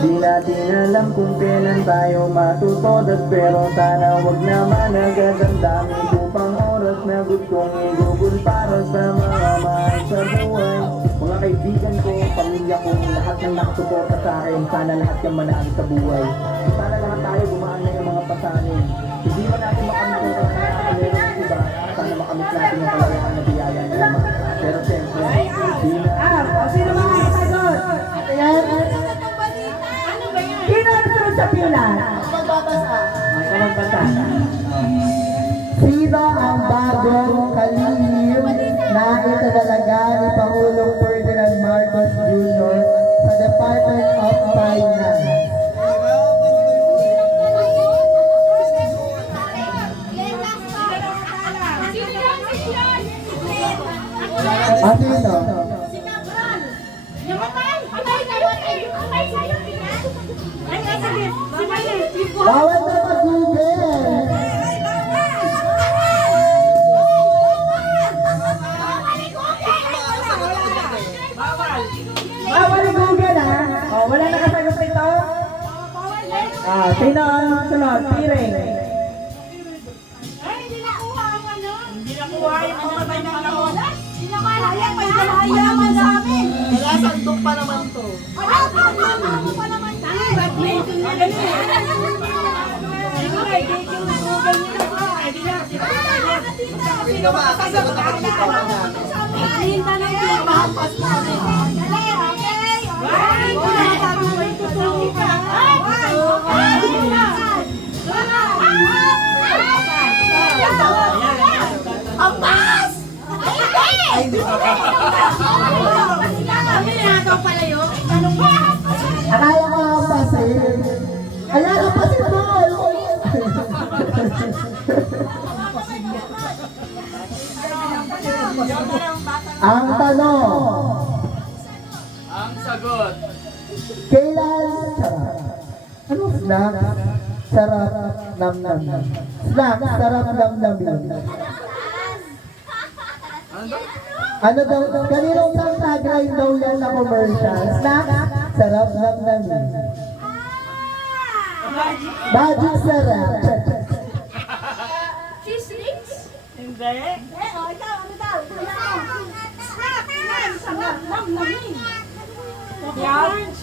Di natin alam kung kailan tayo matutodas, pero sana wag naman agad. Ang dami po pang oras na gustong igugol para sa mga mahal sa buhay. Mga kaibigan ko, pamilya ko, lahat ng nakasuporta sa akin, sana lahat kang manalo sa buhay. Sana lahat tayo gumaan na yung mga pasanin. Hindi man natin makamit yung meron ng iba, sana makamit natin yung kalayahan na biyaya nila. Pero siyempre, hindi na. Sino mga kasagot? Ayan. Sino ang sunod sa pila? Magbabasa. Sino ang bagong kalihim na itinalaga ni Pangulong Ferdinand Marcos Jr. sa Department of Finance? Sino? Bawal na mag-google! Bawal i-google ha! Oh, wala nakasagot nito? Sino ang sunod? Piring. Hindi nakuha ang ano? Hindi nakuha yung pamatay ng panahon. Hindi nakuha yan. May dalayaman sa amin. Wala, sandok pa naman to. Ano pa naman tayo? Ba't may ito na Sino ba? Kasagot ako dito. Hinta ng pinahampas na rin. Ampas! Hindi! Kami nagaw pala yun. Akala ko ang pasin. Ayan ang pasin mo! Ang tanong. Ang sagot. Kailan sarap? Ano snack? Sarap nam-nam. Snack, sarap nam-nam. Ano daw? Kaninong sang tagline daw yan na commercial? Snack, sarap nam-nam. Magic sarap. Cheese sticks? Hindi. Ikaw, ano daw? Snack! Sarap! Nam-namin! Yards.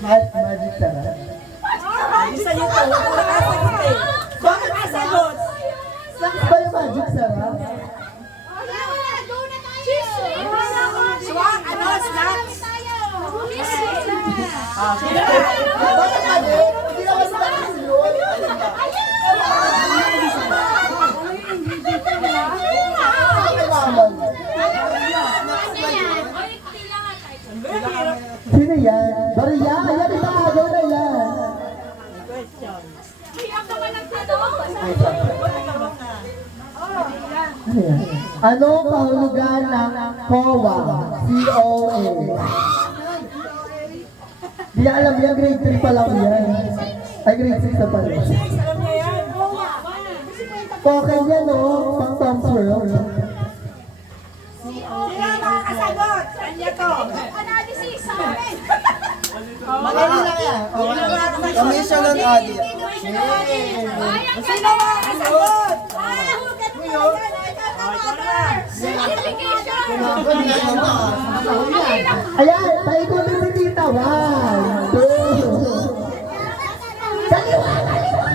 Magic sarap. Isa yun to. Wala ka sagot eh. Bakit ka sagot? Snack ba yung magic sarap? Swak! Ano? Snacks? Bakit mali? Hindi naman sa takas yun. Sino yan? Maria? Ayan, ipakagaw na yan. Ano yan? Ano kahulugan ng COA? C-O-A. Di niya alam yan, grade 3 pa lang yan. Ay, grade 6 na pala. Alam niya yan. Poker yan, no? Pang Tom's World. Sino ang makakasagot? Kanya to. Analysis sa amin. Madali lang yan. Commission on audit. Sino ang makakasagot? Certification! Ayan, paikutin si Tita. 1, 2. Kaliwa, kaliwa!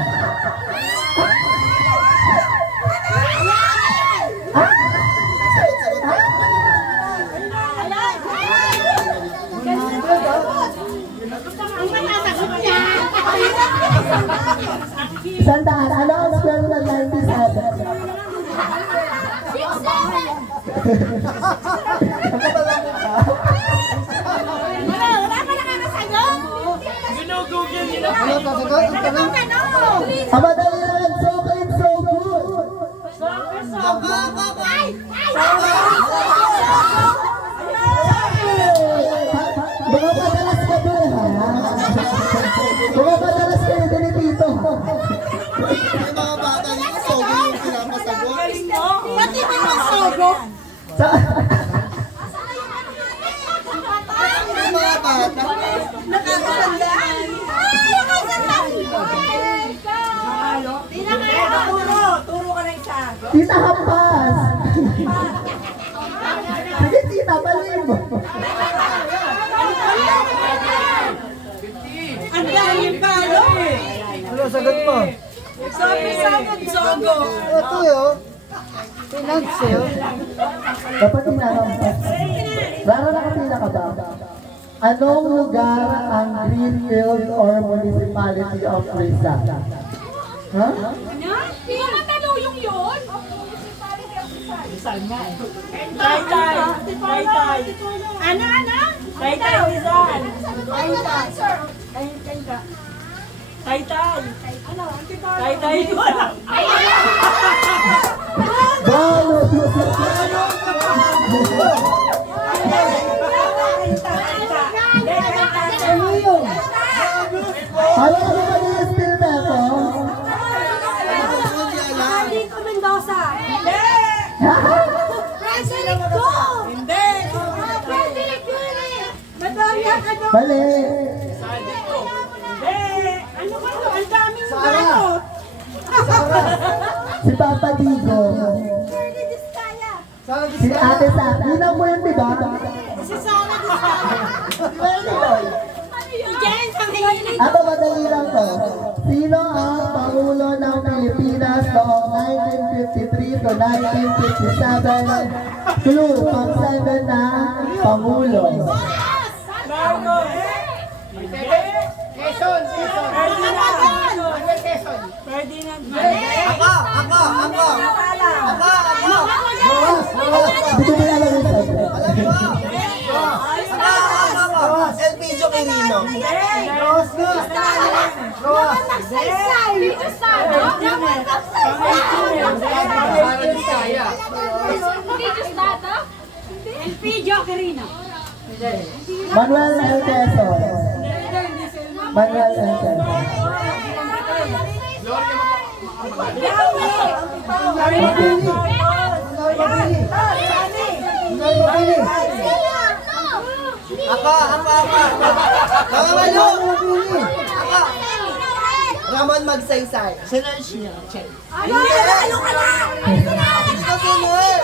Sandaan. Ano ang sweldo ng 97? Wala pa nakakasagot. Ginugugil nila. Ang madali lang. So good, so good. Mga padalas ka doon, ha? Mga padalas kayo din ni Tito. Yung mga bata niya, sogo yung pinapasagot. Galing mo. Pati ba ng sogo? Sa... Yung mga bata, Nakakasandaan. Ay, nakakasandaan. Turo ka na isa. Tita Hampas! Sige, Tita, balik mo. Ang daming palo. ano sagot mo? Sabi-sagot, Zogo. Ito yun. Finance yun. Dapat Tita Hampas. Rara, nakapila ka ba? Anong lugar ang Greenfield or Municipality of Rizal? Ha? Mga taluyong yun. Tay-tay. Tay-tay. Ano? Tay-tay, Rizal. Answer. Tay-tay. Tay-tay. Bravo! Ano ka ba yung still na ito? Francisco Mendoza. President ko. Hindi. President ko eh. Madaya ka doon. Mali! Ano ba ito? Ang daming balot. Si Papa Digo. Shirley Diskaya. Si Ate Sa. Hinang mo yun, diba? Si Sara Diskaya. Si Jen Pangilinan. Ako madali lang to. Sino ang Pangulo ng Pilipinas noong 1953 to 1957? Clue, pang-7 na Pangulo. Marcos. Quezon! Ferdinand. Ako! Hindi ko din alam yung sagot. Elpidio Quirino. Naman nagsaysay. Naman nagsaysay. Hindi just data? Elpidio Quirino. Manuel L. Quezon. Manuel L. Quezon. Ako! Mamamalo! Ako! Ramon Magsaysay. Sinerge niya. Check. Ano ka na? Ito sinunod!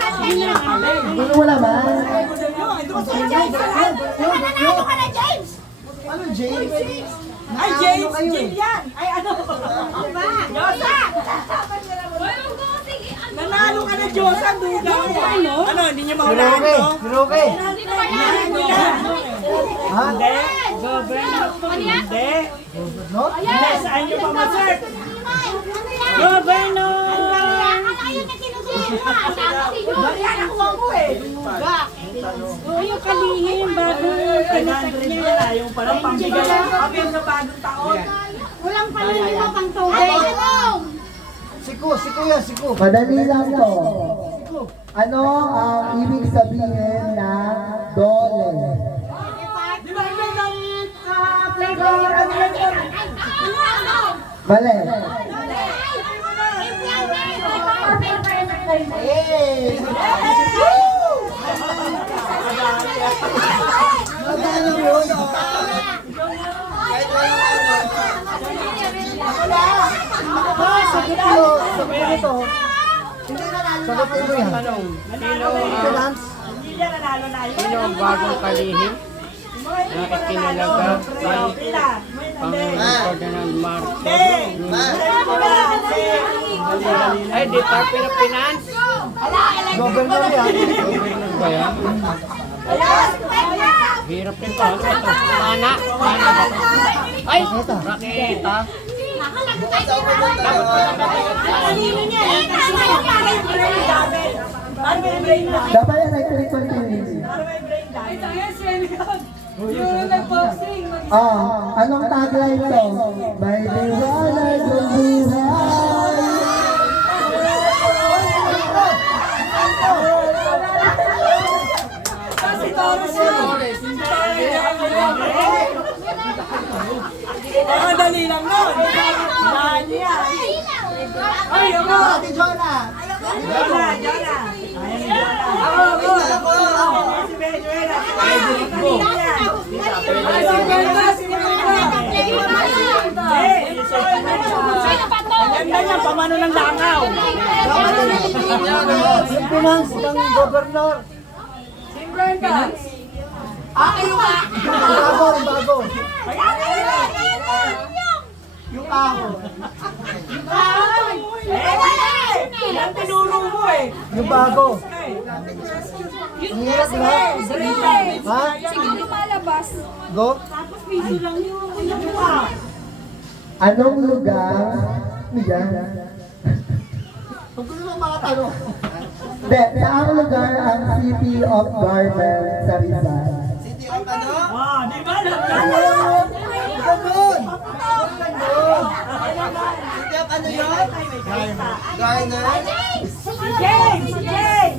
Gusto mo naman? Ano, James? Ay, James. James yan. Ay, ano? Diyosa. Nanalo ka na, Diyosa. Duga mo. Ano, hindi niyo mahulaan, no? Hiroke! Ha? Hindi. Hindi. Hindi. Saan niyo pa ma-search? Governor. Yung kalihim, bagong pinasok niya. Yung parang pambigay. Kapag sa bagong taon. Walang panlilima pang tubig. Siku. Madali lang to. Ano ang ibig sabihin ng dole? Di ba ito ng flavor? Ano yun? Mali. Magkano yun? Sagot mo. Sagot mo yan. Finance? Hindi niya nanalo na yun. Sino ang bagong kalihim na ikinalaga kay Pangulong Ferdinand Marcos? Ma! Ay, Department of Finance? Governor yan. Governor ba yan? Hirap din pa. Mana ba? Ay! Raketa. Dapat electric continuity. Anong tagline to? May liwanag ng buhay. Dali lang nun. Ay, ako. Ate Jonah. Jona. Si Benuela. Ganda niya, pamano ng langaw. Dapat nililiin niya, no? Yung finance ng governor. Yung bago. Yung aho. Yan tinulong mo eh. Yung bago. Ang hirap na. Ha? Sige, lumalabas. Go? Anong lugar? Yan. Huwag ko naman mga tanong. Hindi, saang lugar ang City of Carmel sa Rizal? City of ano? Ah, di ba? Ganun! City of ano yun? Garner.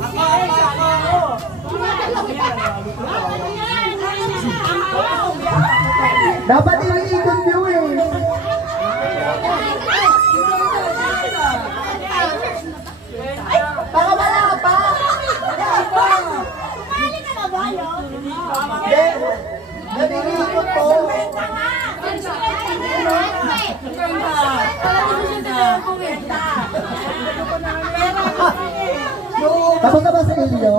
Ako. Dapat iniikot nyo eh. Baka wala ka pa. Hindi. Nanilikot po. Tapos na ba sa inyo?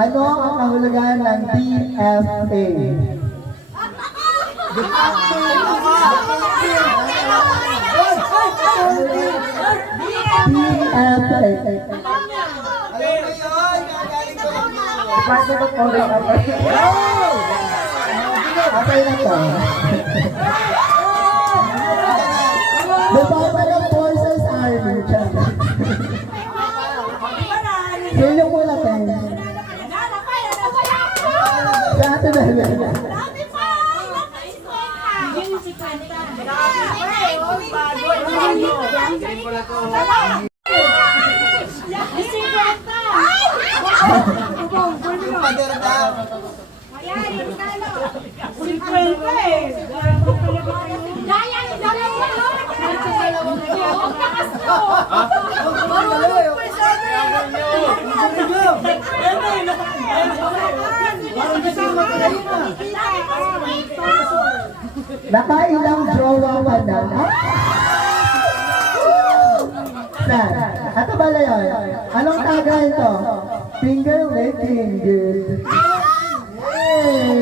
Ano ang kahulugan ng DFA? DFA. Alam mo yun, kagaling ko lang yun. Department of Foreign Affairs. Okay na to. Department of Forces Army. Sino mo na tayo? Sa atin na rin. Pader daw. Nakailang jowa ka na? Saan? Ato ba na yun? Anong tagline to? Finger licking good. Hey!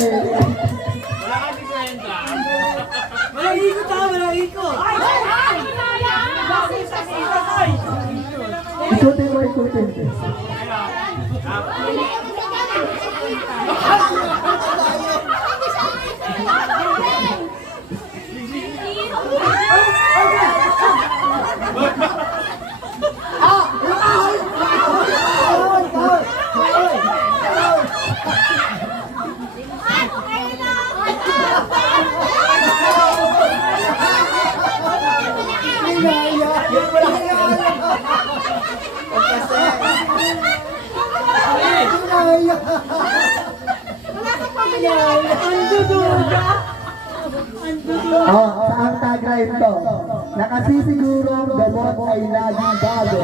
Ikutin mo, ikutin. Ang tagline to, nakasisigurong gamot ay laging bago.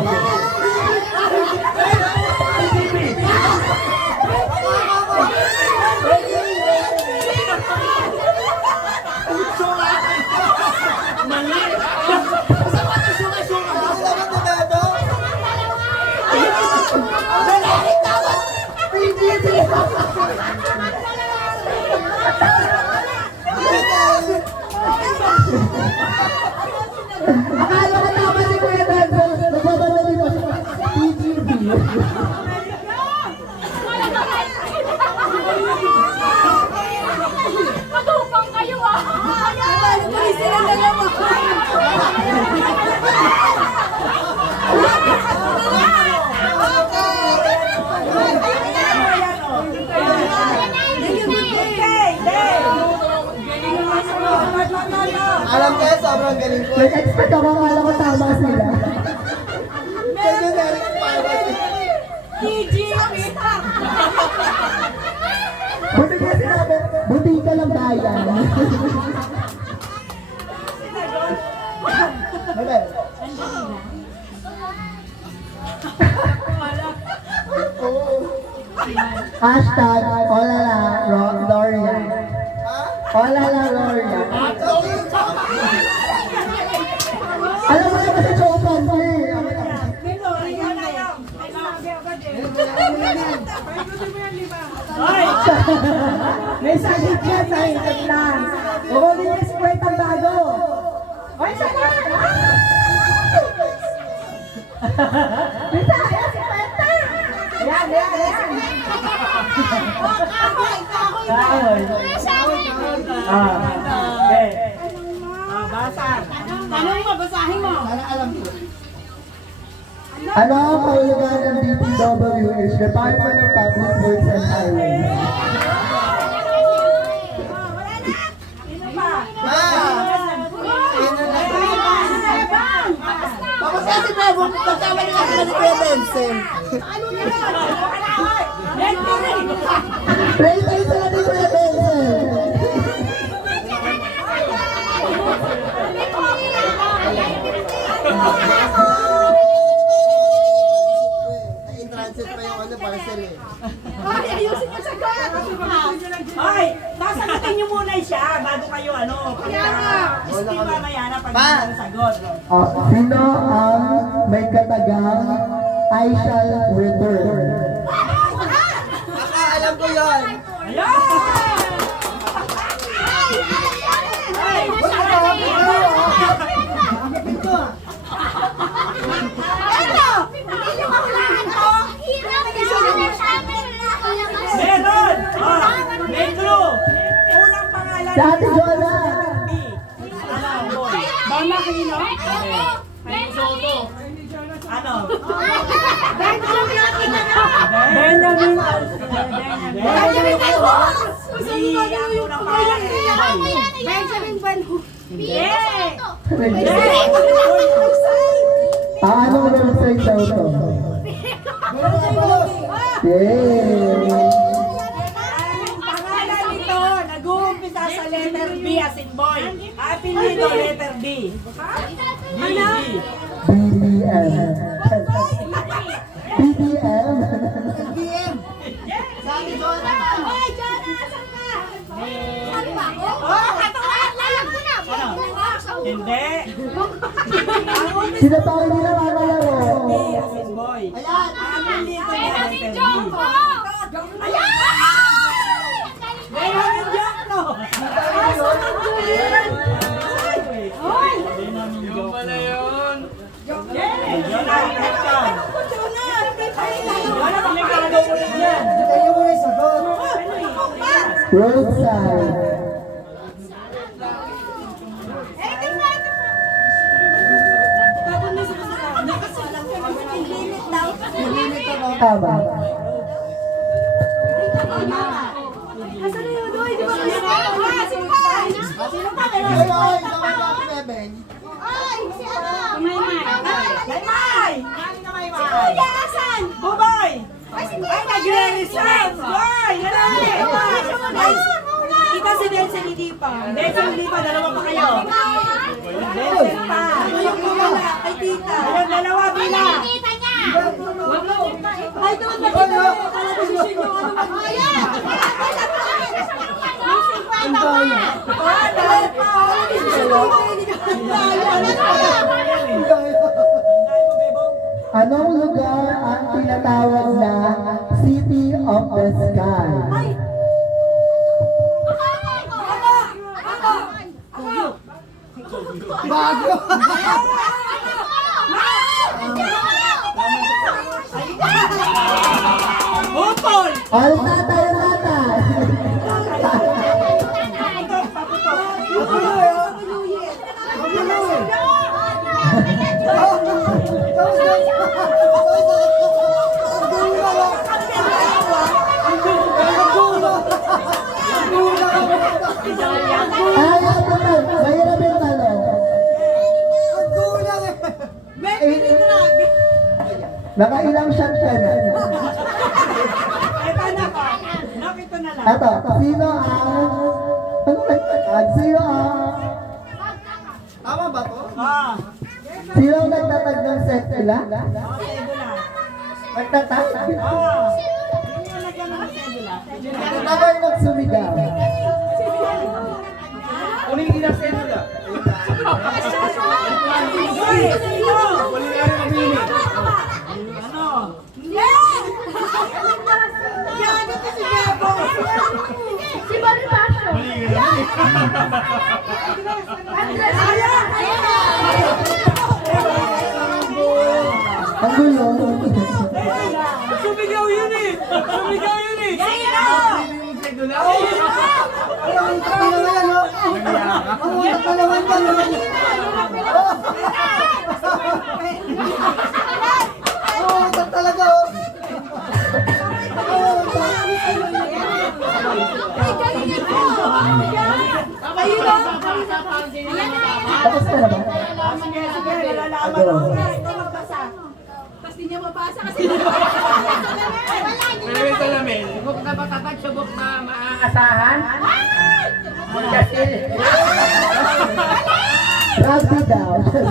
sobrang galing ko. Nag-expect ako, akala ko tama sila. Kay generic pharmacy. TG! Buti nga sinabi, buti ka lang bayan. Mabel. Hashtag Olala Loria. Olala Loria. Alam mo naman sa Chopan, eh. Ay! May sakit ka sa hingkat lang. Kukunin niya si Kwet ang bago. Oy, sana! Bisa, ayan si Kweta! Ayan, ayan, ayan. Kahoy. Okay. Basa. Anong mabasahin mo? Ano ang kahulugan ng DPWH, Department of Public Works and Highways? Tapos kasi Bravo, kasama nila sila ni Kuya Benson. Pray tayo sila ni Kuya Benson. Na-in-transit pa yung parcel eh. Ayusin mo sa gat! Ay! Sasagutin niyo muna siya bago kayo Hindi mamaya na pag Pa! hindi sagot. Sino ang may katagang I shall return? Alam ko yun. Ayan! Meron! May clue! Unang pangalan Si Ate Jola! B. Boy? Bama kanino? Ano? Benjamin! Benjamin ang unang pangalan Boy. Benjamin Banhu! Anong website daw to? Yay! Ang pangalan nito, nag-uumpisa sa letter B as in boy. Apelido, letter B. B, B. BBM. BBM? BM. Sabi ko na. Hoy, Jonah! Asan ka? Saan ba ako? Alam ko na! Hindi. Sino pa hindi na makalaro? B as in boy. Ayan. Apelido niya, letter B. Ayan! Benjamin Jokno. Jonah, question. Wala kami kakaulit niyan. Kayo mo yung sagot. Roadside. Tama. Asan na yun? Hoy, di ba kasi sino pa? Sino pa? Ay, ay, sama ba si Bebeng? Ay, si ano? Maymay. Maymay! Si Kuya, asan? Bubay! Ay, si Ay, nagre-resign! Boy! Ay, Kita si Denzel, hindi pa. Denzel, hindi pa. Dalawa pa kayo. Denzel pa. Yung wala, kay tita. Ayun, dalawa bilang. Ay, doon na kita. Kala desisyon yung ano mag- Ang daya. Ah, dahil pa. Kala desisyon yung hindi ka Anong lugar ang tinatawag na City of the Sky? Bago. Bukol! All tatay, tatay. Ay, ito na. Mahirap yung tanong. Nakailang shot ka na? Ito na ko. Nakito na lang. Eto, sino ang... Tama ba to? Ah. Sino ang nagtatag ng set nila? Okay, ito na. Nagtatag? Ah. Yun yung lagyan ng cedula. Ako yung nagsumigaw. Uling ilang sedula. Uy, sino? Wala na rin mabili. Ano? Yan, ito si Gabo. Si Bonifacio. Andres. Ang gulo. Sumigaw yun eh. Sumigaw yun eh. Sino? Ang tagal na yan, no? Ang tagal naman yan. Oo, talaga, oh. Tapos ka na ba? Sige, nalalaman ko. Ito magbasa. Tapos di niya mabasa kasi Pero may salamin, subok na matatag, subok na maaasahan. Kasi, Rugby daw. subok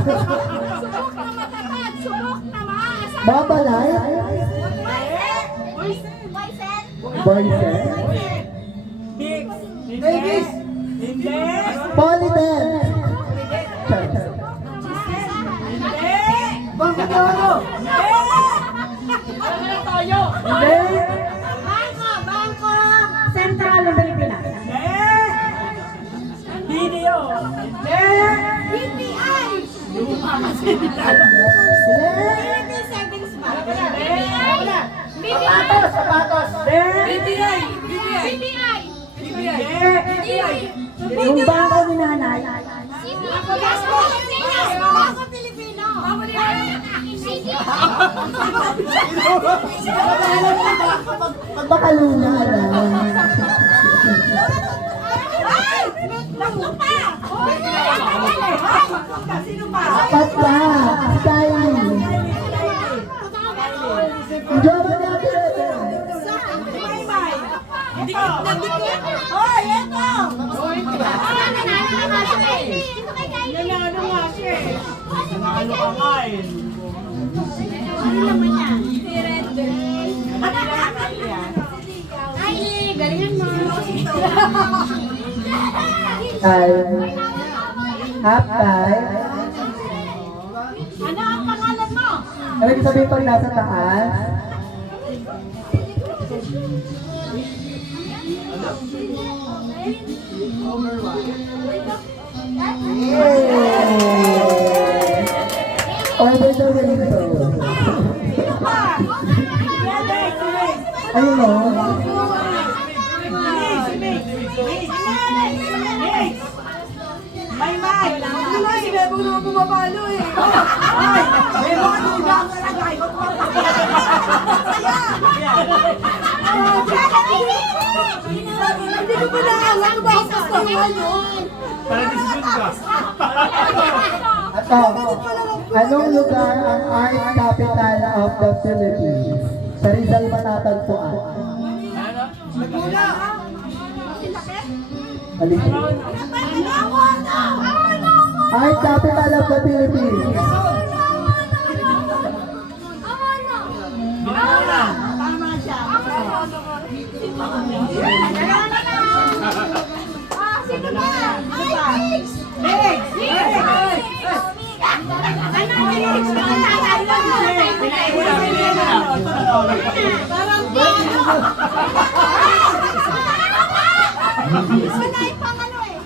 na matatag, subok na maasa. Babalay? Boysen? Hicks. Davis. Hindi. Polydent? Hindi. Bakit na ano? Hindi. Bangko. Central ng Pilipinas. Hindi. Video. Hindi. BPI. Hindi. Philippine Savings Bank. Sapatos, sapatos. BPI. BPI. BPI. Yung bangko ni nanay. Bangko Pilipino. Pag makaluna, Sino pa? Pat pa. Styling. Jowa natin. Hoy, eto! Nanalo nga siya eh. Ano ka nga eh? Ano naman yan? Si Red Ay, galingan mo. Time. Half time. Ano ang pangalan mo? Ano yung sabihin pag nasa taas? Over the window. Ayun o. May! Ano nga si Bebo naman bumabalo eh. Ay! Bebo, ano yung lang talaga? Ikaw Hindi ko pa naalam ba ako sa yun? para decision ka. Ato, anong lugar ang art capital of the Philippines? Sa Rizal matatagpuan. Alin? Art capital of the Philippines. Tama siya. Sino ba? Parang wala yung pangalo eh.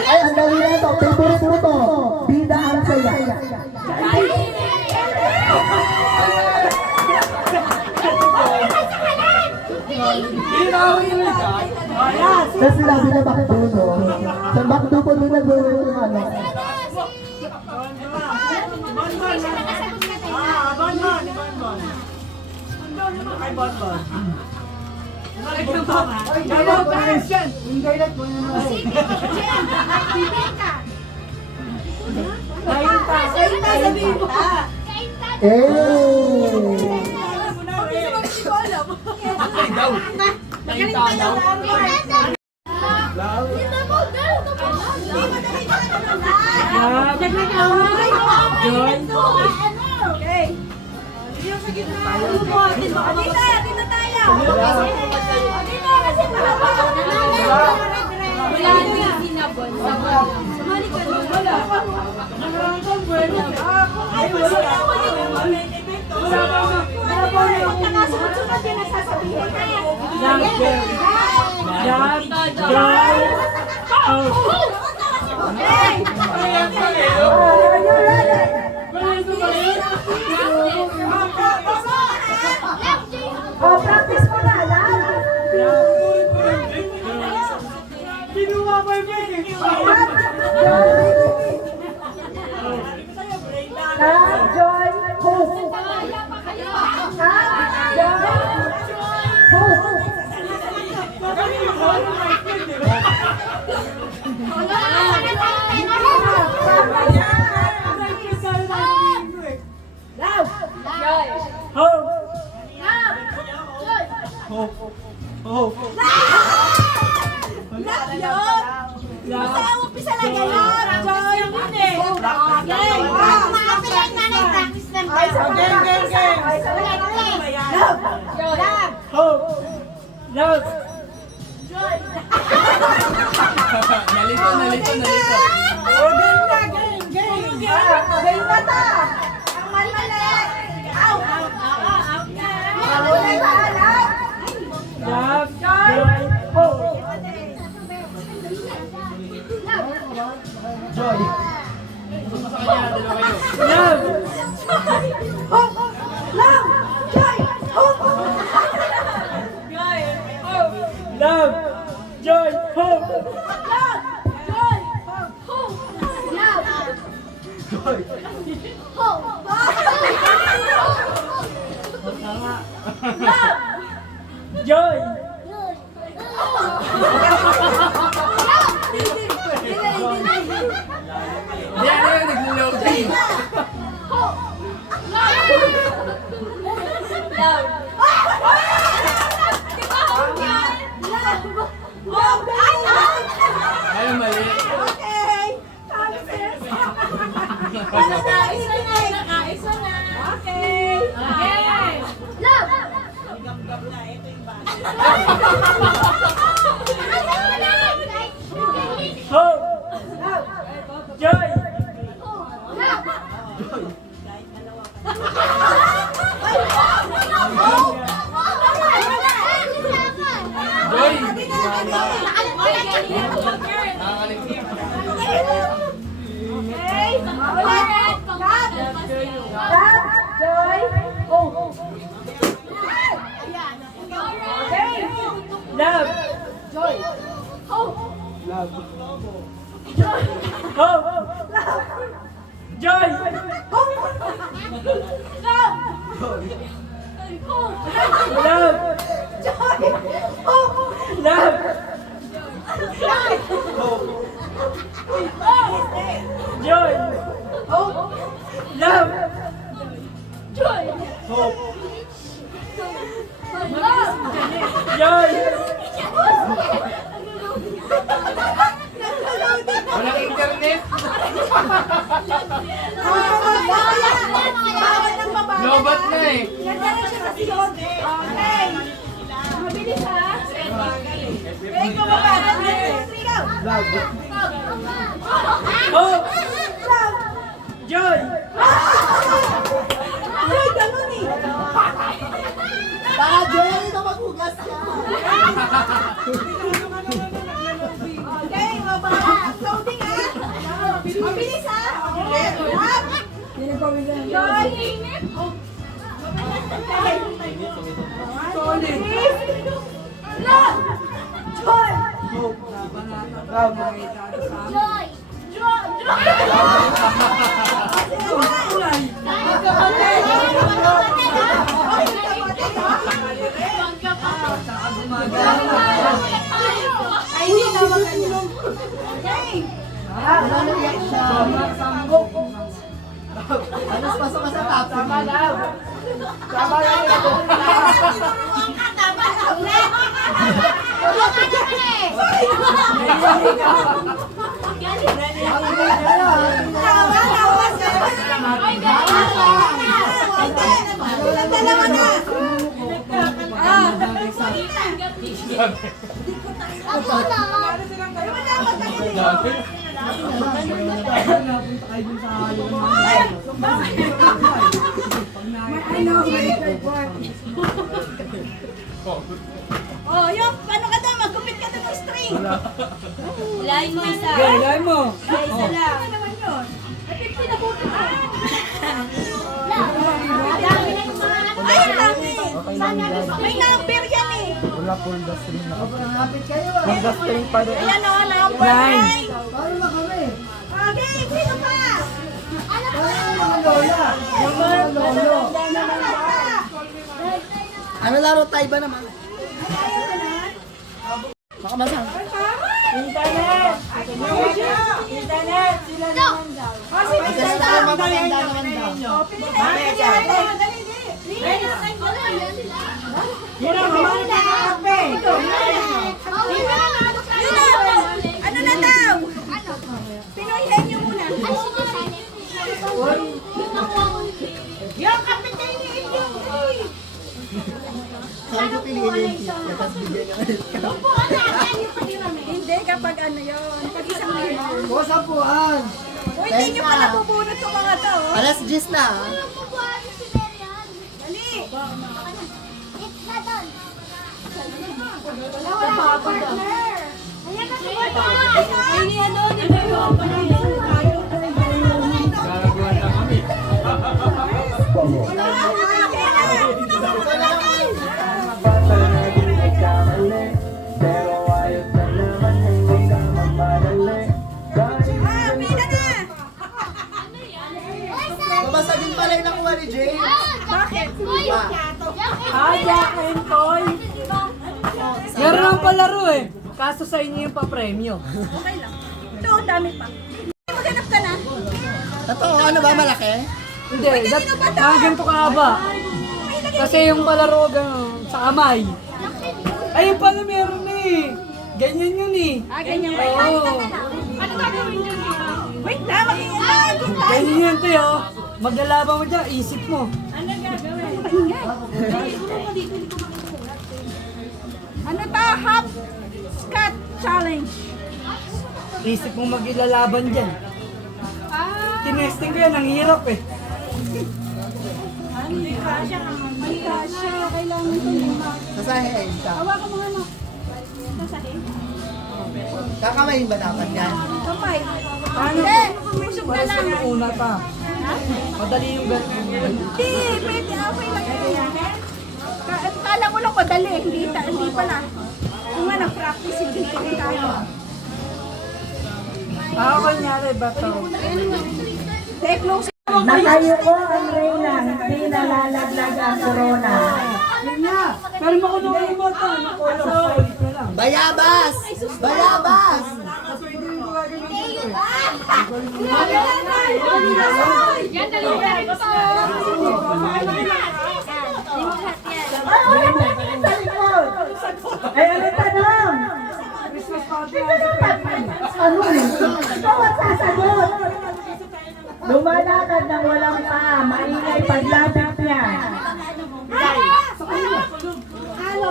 Ay, ang dali na ito. Favorite mo to. Bida ang saya. Tapos sinabi na Bakduno. Sa Bakdo po din nag-uwi yung ano. Sabihin mo. Okay. Yung sa gitna. Dito tayo. Dito kasi wala nang sinabon. Sumali ka doon. Wala. Ay, wala. Nakasunod-sunod din ang sasabihin na yan. Practice mo na lang. Kinuha ko yung baby. Joy, hope. Basta umpisa lang yan. Joy, yun eh. Makapilay na ng practice ng Nalito. Game na ta. Ang mali. Out. Wala ba alam? Love, joy, hope. Joy. Yan na yung nag-loading. Ay, mali. Okay. Isa na. Okay. Hope, joy. Love, hope, joy. Love, love, joy. Love, joy. Walang internet. Lobat na eh. Okay. Mabilis ha. Ikaw mabagal. Hope, joy. Ay, ganun eh. Baka Joy na maghugas ka. Okay, mabagal. Loading ha. Mabilis ha. Joy. Love. Joy. Ay, hindi na magkano. Nalaliyak siya. Alas pasok ka sa top. Tama daw. Tama lang ito. Dalawa na. Oh, yung ano ka daw, magkupit ka daw ng string. Hilahin mo isa. Hilahin mo. Isa lang. Ano naman yun? Ay, 50 na buto ka. Ay, ang dami. May number yan eh. Wala po the string na. Malapit kayo. The string pa rin. Ayan o, number 9. Paano na kami? Okay, sino pa? Mga lola. Yung mga lolo. Ano laro tayo ba naman? Baka masang. Internet. Internet. Sila naman daw. Oh, sino Kasi pa? tayo maganda naman daw. Yun ang mga nakape. Ano na daw? Pinoy henyo muna. Yung kapitay ni Inyo. Sabi ko piliin yung tip. Tapos bigyan niya. Hindi kapag ano yun. Pag isang milyon. O, sapuan. O hindi nyo pa nabubunot sa mga to. Alas 10 na. Dali. Basta na di nagkamali, pero ayos na naman, hindi na magmadali. Dahil Ah, pila na. Babasagin pala yung nakuha ni Jay. Bakit? Jack and Toy. Meron ang palaro eh. Kaso sa inyo yung pa-premyo. Okay lang. Ito, ang dami pa. Maghanap ka na. Totoo, ano ba malaki? Hindi, ganito ka ba? Kasi yung palaro gano'n, sa kamay. Ayun pala meron eh. Ganyan yun eh. Ah, ganyan ba? Oo. Ano gagawin dyan? Wait na, mag-iingay. Ganyan yan to oh. Maglalaban mo dyan, isip mo. Ano gagawin? Ano ta? Hop Scott Challenge. Isip mo maglalaban dyan. Tinesting ko yan, ang hirap eh. Hindi kasya. Kailangan ito lima. Sasahin ka. Hawakan mo nga no. Sasahin. Kakamayin ba dapat yan? Kamay. Hindi. Pusog na lang. Una pa. Madali yung ganito. Hindi. Pwede. Okay lang yan. Kala mo lang madali. Hindi pala. Kung nga na-practice, hindi ko kaya. Ako kunyari ba to? Take close. Nakayuko ang reyna, hindi nalalaglag ang corona. Yun nga. Pero makunuhin mo ito. Solid ka lang. Bayabas! Bayabas! Kasi hindi ko gagawin ito eh. Yan, dalawa rin po. Ay, ano tanong? Christmas party. Ano eh? Ikaw ang sasagot! Lumalakad ng walang paa, maingay paglapit niya.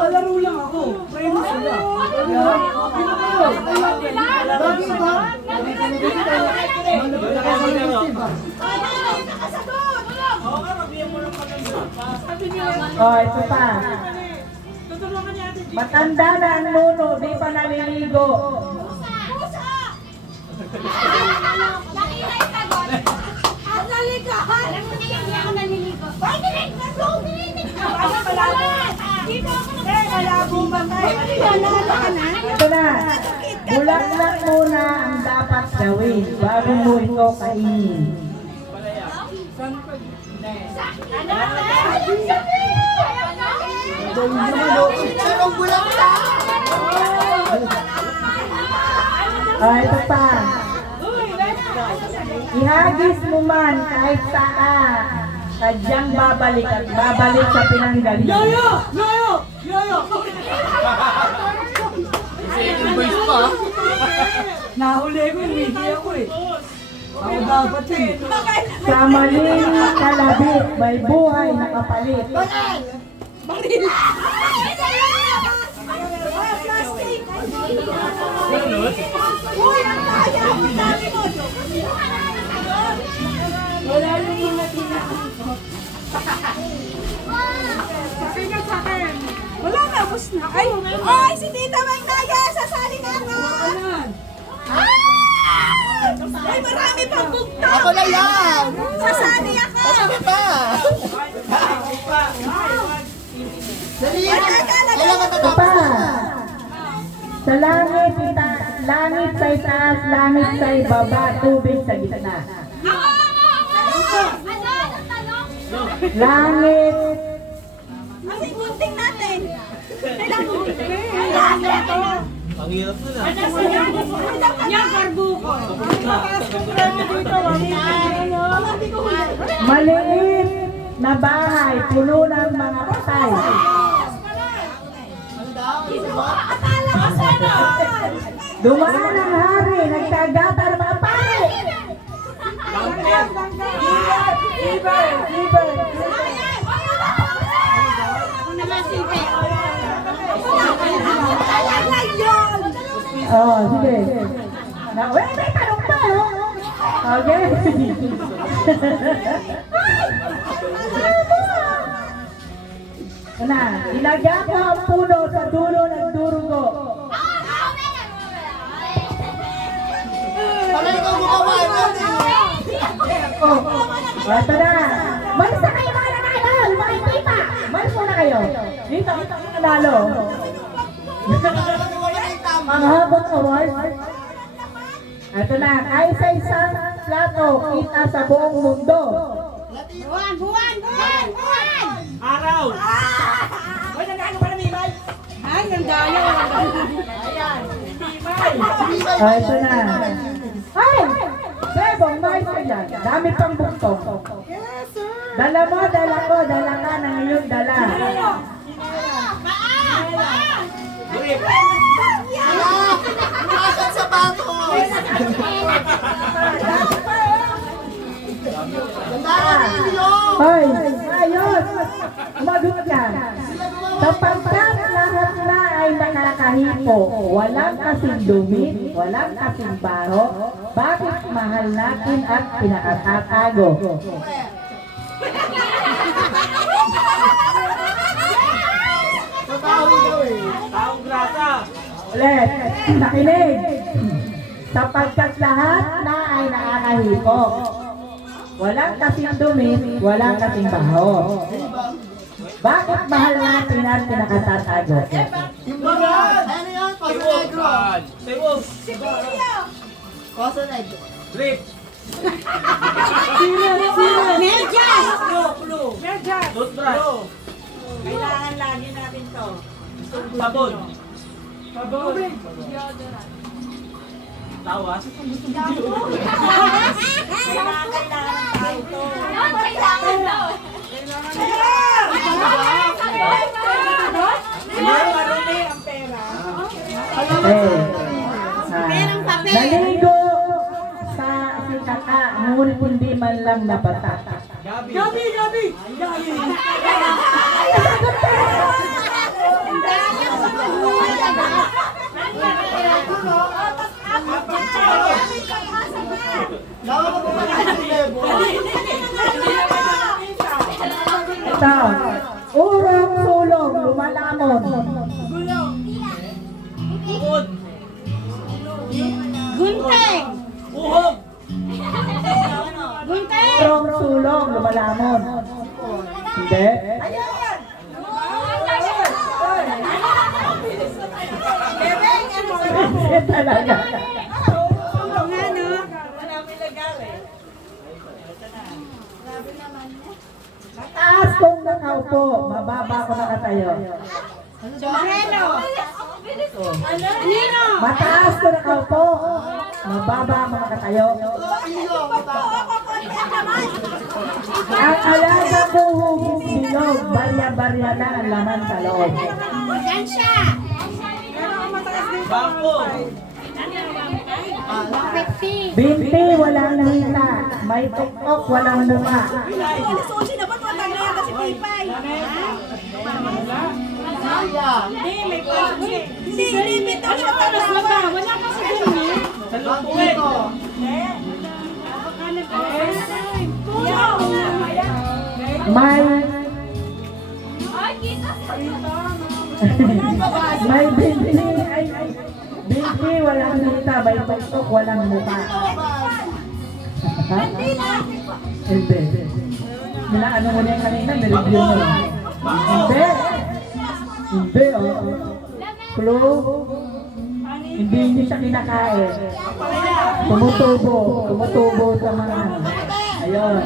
Laro lang ako. Primo sila. Bakit ba? Oh, ito pa. Matanda na ang nuno, di pa naliligo. Alam mo na yan, hindi ako naliligo. Ay, dinig! Dinig! Ano pala? Dito ako na. Malabong ba tayo? Nalala ka na? Ito na. Bulaklak muna ang dapat gawin bago mo ito kainin. Ano? Sarong bulang ka! Ito pa. Ihagis mo man kahit saan. Sadyang babalik at babalik sa pinanggalingan. Yoyo! Yoyo! Yoyo! Second voice pa. Nahuli ko, hindi ako eh. Ako dapat eh. Sa maling kalabit, may buhay na kapalit. Uy, ang kaya! Ang dami mo! Wala yung mga wala na, ubos na. Ay, si Tita Magnaya, sasali na ako! Ay, marami pang bugto! Ako na yan! Sasali ako! Ano pa? Dali yan! Kailangan Ito tatapos pa. na. Sa langit sa itaas, langit sa ibaba, tubig sa gitna. Langit, Kasi gunting natin. Kailangan gunting. Ang hirap na na. Yan, karbuko. maliit na bahay, puno ng mga patay. Akala ko sana. Dumaan ang hari, nagkagata ng mga pare. Oh, sige. Wait, may tanong pa, oh. Okay. Una, ilagyan ko ang puno sa dulo ng durugo. Pala ikaw gumawa natin. Oh, ito na. Malis na kayo mga nanalo, mga hindi pa. Malis muna kayo. Dito, ito ang nanalo. Wala yung tama. Ang habang award. Ito na, ay sa isang plato, kita sa buong mundo. Buwan! Araw! Ay, ang daya. Ito na. Ay! Sebong, mais ka dyan. Dami pang bukto. Dala mo, dala ko, dala ka ng iyong dala. Nasaan sapatos? Gandaan ninyo! Hoy, ayos! Umagot ka. Sapagkat lahat na ay nakakahipo, walang kasing dumi, walang kasing baho, bakit mahal natin at pinakatatago? Trabaho daw eh. Taong grasa! Ulit, nakinig. Sapagkat lahat na ay nakakahipo, walang kasing dumi, walang kasing baho. Bakit mahal natin at pinakatatago? Timbangan! Ano yan? Cosa Negro. Sewog! Cosa Negro. Drip! Medyas! Toothbrush! Kailangan lagi natin to. Sabon! Sabon! Tawas? Kailangan tayo to. Marumi ang pera. Naligo sa sikata, ngunit hindi man lang nabata. Gabi! Gabi! Gabi! Gabi! Lawa ka pa pala sa Nebo. Ito, urong sulong, lumalamon. Bukod! Gunting! Uhog! Gunting! Urong sulong, lumalamon. Hindi. Hindi talaga. Taas kong nakaupo, mababa ko nakatayo. Moreno. Mataas ko nakaupo. Mababa ang mga katayo. Ang alaga kong hugis bilog, barya-barya na ang laman sa loob. Yan siya. Binti, walang nakita. May tuktok, walang mukha. Susi na ba ito? Tagay ka si Pipay. Hindi, bitaw siya tagay. Wala kasi ganyan. May may binti, binti, walang nakita. May tuktok, walang mukha. Ha? Hindi. Ano mo na yung kanina, nireview mo lang. Hindi. Hindi, oh. Clue. Hindi niyo siya kinakain. Tumutubo. Tumutubo sa mga ano. Ayun.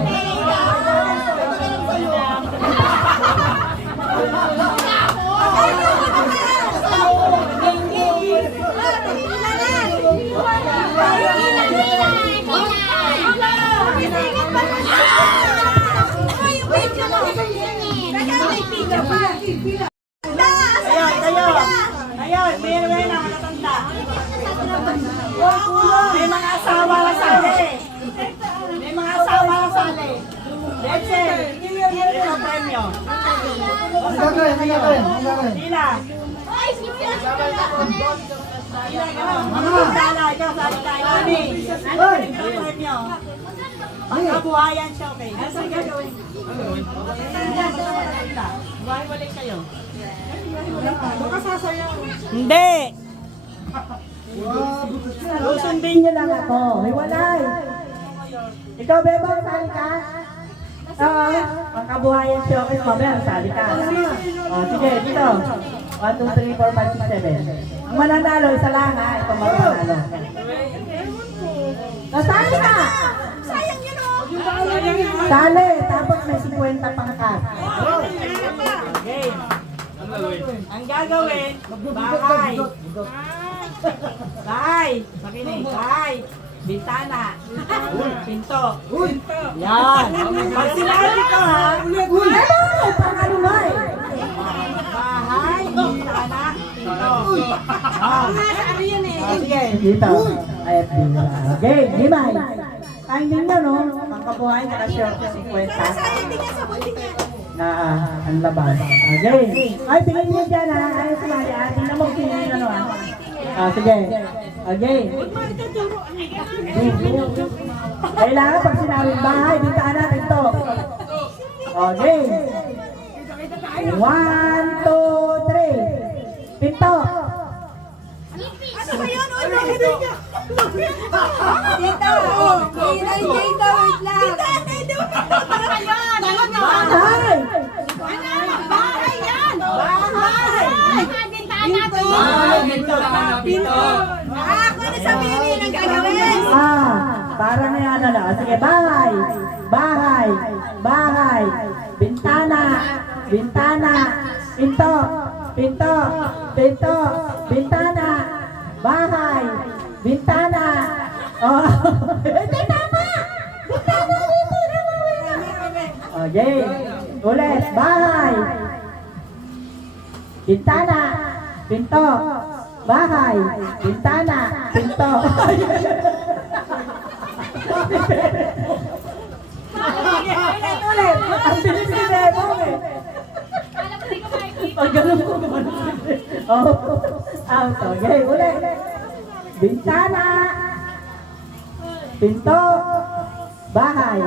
Ayun, may na matatanda. May mga asawa na sali. May mga asawa na sali. Rachel, hindi mo premyo. Dila. Dila, gano'n. Dala, ikaw sali tayo. Ani, ano yung premyo? Pagkabuhayan siya, okay. Ano sa'yo gagawin? Buhay mo kayo. Hindi! Susundin niyo lang ako. Hiwalay. Ikaw, Bebang, sali ka? Oo. Ang kabuhayan siya, okay, Mabel, sali ka. Sige, dito. 1, 2, 3, 4, 5, 6, 7. Ang mananalo, isa lang ha. Ito mananalo. Nasali ka! Sayang yun o! Sali, tapos may 50 pang ka. Okay. Ang gagawin, bahay. Bahay. Makinig, bahay. Bintana. Pinto. Yan. Pag sinabi ko ha, Pang ano nga eh. bahay, bintana, pinto. Ano yun eh? Sige, dito. Ayat din na. Okay, Gimay. Ang din na, no? Ang kabuhayan na kasi 50. Sayang din yan sa buti niya. Na ang labas. Okay. Ay, tingin niyo dyan ha. Ay, sumali ha. Tingnan mo kung yun ano ha. Sige. Okay. Kailangan pag sinabing bahay, bintaan natin to. Okay. 1, 2, 3. Pinto. Ano ba yun? Uy, bakit niya? Dito! Dito, wait lang! Dito! Bahay. Bahay yan! Bahay! Pinto! Ako na sabihin ang gagawin! Para na yan ano. Sige, bahay. Bahay. Bahay. Bintana. Bintana. Pinto. Pinto. Pinto. Bintana. Bahay. Bintana. Oh. Ito tama. Bintana. Okay. Ulit. Bahay. Bintana. Pinto. Bahay. Bintana. Pinto. Ulit. Ang bilis ni Bebo eh. Pag ganun ko naman. Oh. Out. Okay. Ulit. Bintana. Pinto. Bahay.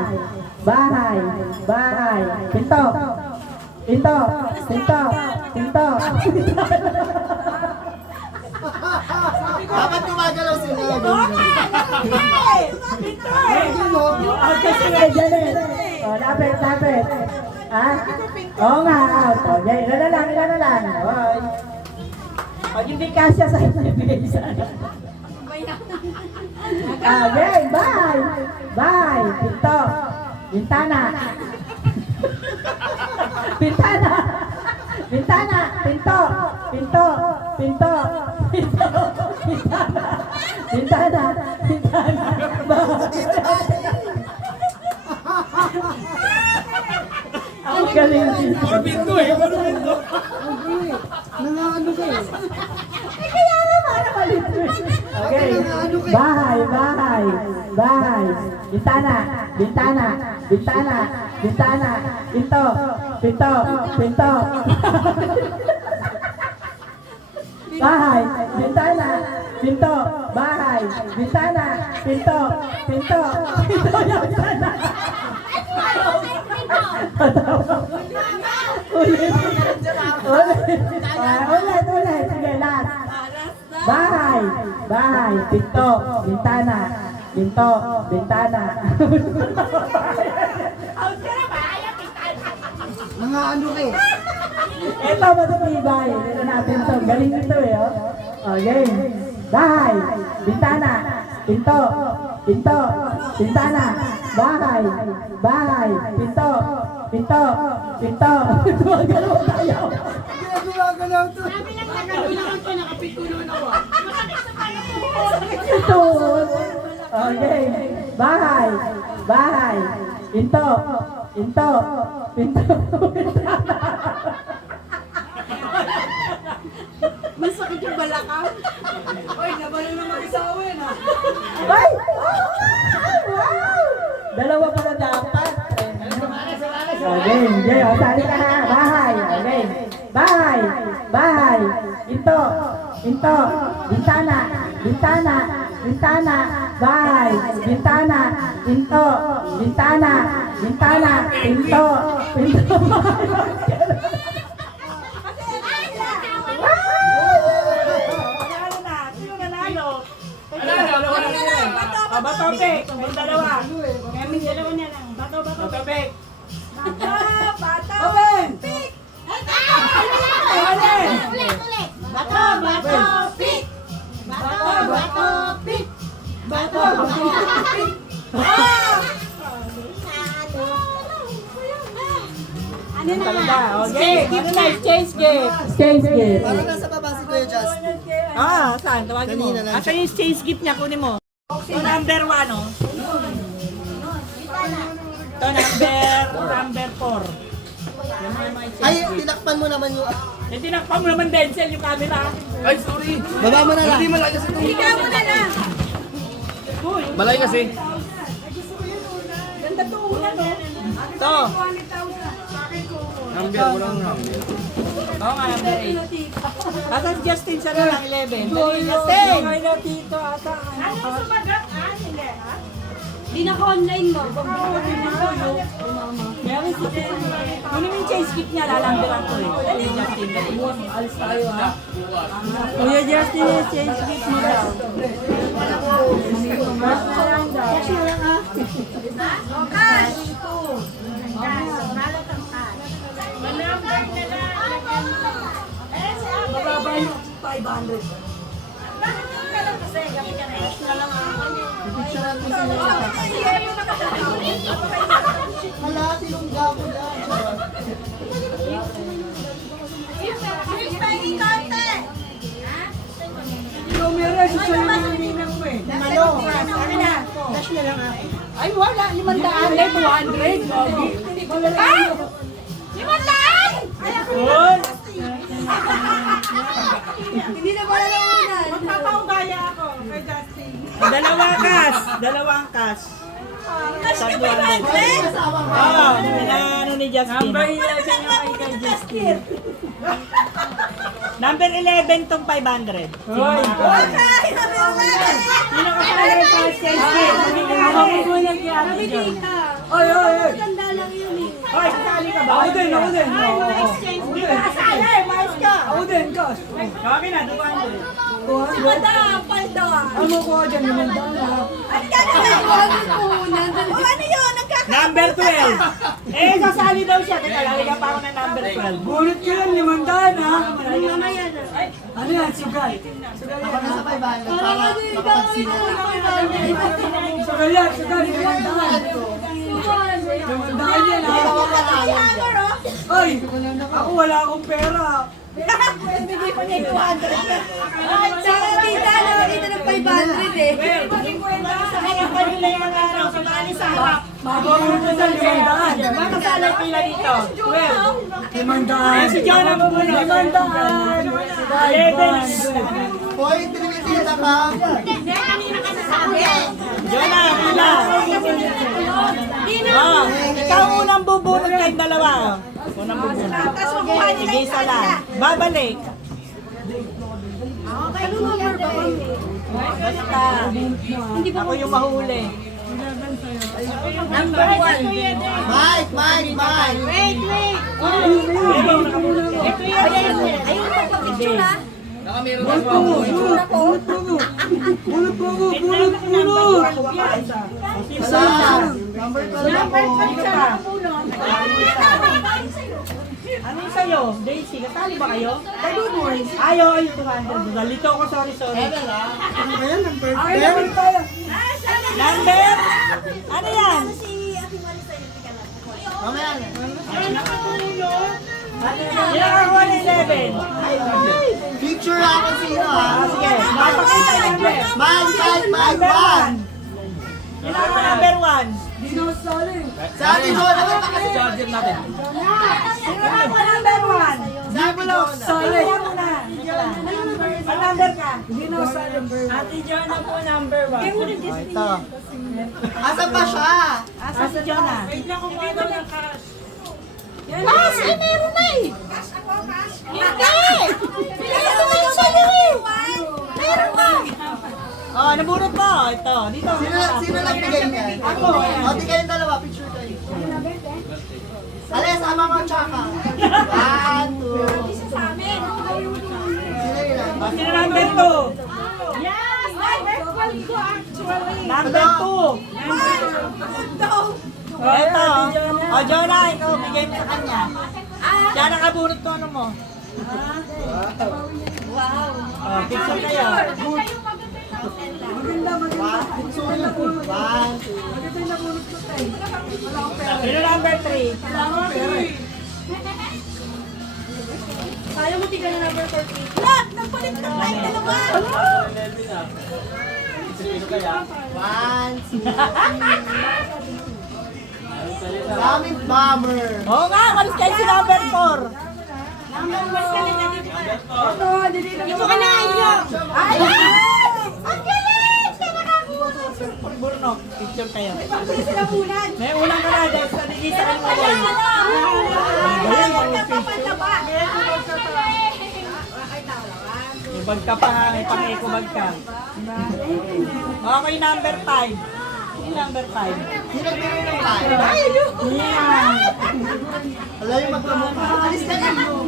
Bahay. Bahay. Pinto. Pinto. Pinto. Pinto. Dapat gumagalaw sila. Kasi nga dyan eh. Lapit, lapit. Ha? Oo nga, out. Okay, ilan na lang, ilan na lang. Okay. Pag hindi kasya sa inyo, ibigay isa. Okay, bye. Bye. Pinto. Bintana. Bintana. Bintana. Pinto. Pinto. Pinto. Pinto. Bintana. Bintana. Ang galing dito. Pinto eh, puro pinto. Nangaano kayo? Kaya naman nakalito. Okay. Bahay, bahay, bahay. Bintana, bintana, bintana, bintana. Pinto, pinto, pinto. Bahay, bintana, pinto, bahay, bintana, pinto, pinto, pinto yung bintana. Ulit. Ulit, ulit. Sige, last. Bahay, bahay, pinto, bintana, pinto, bintana. Nangaano kayo? Ito, matutibay. Ito natin ito. Galing ito eh, oh. Okay. Bahay, bintana, pinto, pinto, bintana, bahay, bahay, pinto, pinto, pinto. Gumagalaw tayo. Ginagawa ka lang ito. Ito. Okay. Bahay, bahay, pinto, pinto, pinto, bintana. Masakit yung balakang. Oy, nabalo na mag-isawa yan ha. Ay! Wow! Dalawa pa na dapat. Okay, okay. O, sali ka ha. Bahay. Okay. Bahay. Bahay. Pinto. Pinto. Bintana. Bintana. Bintana. Bahay. Bintana. Pinto. Bintana. Bintana. Pinto. Pinto. Bato, pik. May dalawa. Kami dalawa niya lang. Bato, pik. Bato, pik. Ulit. Bato, pik. Bato, pik. Bato, pik. Ano na? Okay. Ano na? Change game. Change gift. Parang nasa baba si Kuya Justin. Saan? Tawagin mo. Kanina lang. Asa yung change gift niya? Kunin mo. So, number 1, oh. Ito, number 4. Ay, tinakpan mo naman yung... Eh, tinakpan mo naman, Denzel, yung camera. Ay, sorry. Baba mo na lang. Hindi malay kasi itong... Ikaw mo na lang. Malay kasi. Ganda to, una, no? Ito. Number, walang number. Oo nga, number 8. Asan Justin sa lang 11? Dali, Justin! Ano sumagat? Hindi, ha? Di naka-online mo. Meron si Kunin mo yung change gift niya, lalambiran ko eh. Dali, Justin. Dali. Alis tayo, ha? Kuya Justin, yung change gift mo daw. Cash na lang, ha? Cash! Mababa yung 500. Kalahati yung gapo lang. Ikaw meron, sa'yo na hininang mo eh. Cash na lang, ha? Ay, wala. 500. 200. Ay! 500! Uy! Hindi na pala naman. Magpapaubaya ako kay Justin. Dalawang cash. Cash ka 500? Oo, ano ni Justin. Number 11 yung kay Justin. Number 11 tong 500. Hoy! Sino ka pala sa change Ako po yung kiyati dyan. Oy, oy, oy! Ganda lang yun eh. Hoy, kasali ka ba? Ako din, ako din. Ay, mga exchange. Hindi ka kasali, mais ka. Ako din, cash. Kami na, 200. Si Madam, paldo ah. Ano ko dyan, naman daw na. Ano gagawin ko? Ano yun? Number 12. Eh, kasali daw siya. Teka, lalagyan pa ako ng number 12. Gulit ko yan, 500 ha. Mamaya na. Ano yan, sugal? Sugal Ako yan. nasa 500 para makapagsino. Sugal yan, sugal. 500 yan ha. Ay, ako wala akong pera. Bigay ko niya yung 200. Saka kita, nakakita ng 500 eh. Maging kwenta sa kanya pa nila yung mga ano, sumali sa harap. Mabubuto sa 500. Makasala pila dito. 12. 500. Si John ang bumuno. 500. 11. Hoy, tinimitita ka. Kanina ka nasabi. Jonah, pila. Oh, ikaw unang bubunot kahit dalawa. Unang bubunot. Tapos makuha nila Sige, yung isa lang. kanila. Babalik. Ano number ba ko? Basta. Ako yung mahuli. Number 1. Mike. Wait. Ito yan. Ayun pagpapicture ha. Isa. Number 12 ako. Ano yung sa'yo? Daisy, kasali ba kayo? Ayaw, yung 200. Nalito ko, sorry. Number? Ano yan? Mamaya na. Ilang ako na 11? Picture ako sino ha. Sige, papakita yung number. Mike. Ilang ako number 1? Sa atin ho, naman pa kasi. Ilang ako number 1? Zabulo. Sorry. Ang number ka? Ate Jonah po number 1. Ito. Asan pa siya? Ate Jonah. Cash! Eh, meron na eh! Hindi! Meron na yung sa'yo eh! Meron na! Oh, nabunot mo. Ito, dito. Sino nagbigay niya? Ako. O, di kayong dalawa, picture kayo. Alis, sama ko tsaka. 1, 2. Sa amin! Sino yun? Oh, sino number 2? Yes! Number 12 ko actually! Number 2. Daw! Ito. Oh, Jonah, ikaw, bigay mo sa kanya. Siya nakabunot ko ano mo. Wow! Oh, picture kayo. Sino number 3? Ayaw mo tignan na number 14. Look! Nagpalit ng light dalawa! 1, 2. Daming bomber. Oo nga, malis kayo si number 4. Ito ka na! Ay! Ang galing! Siya nakakuha! Burno, picture kayo. Pagpili sila ulan! May ulang ka na, dahil sa nagisa ka mo. Ayan! Napapalaba! Ibag ka pa, may pang-eco bag ka. Okay, number 5. Yung number 5. Sino nagbigay ng tayo? Alam yung magkamukha. Alis na kayo.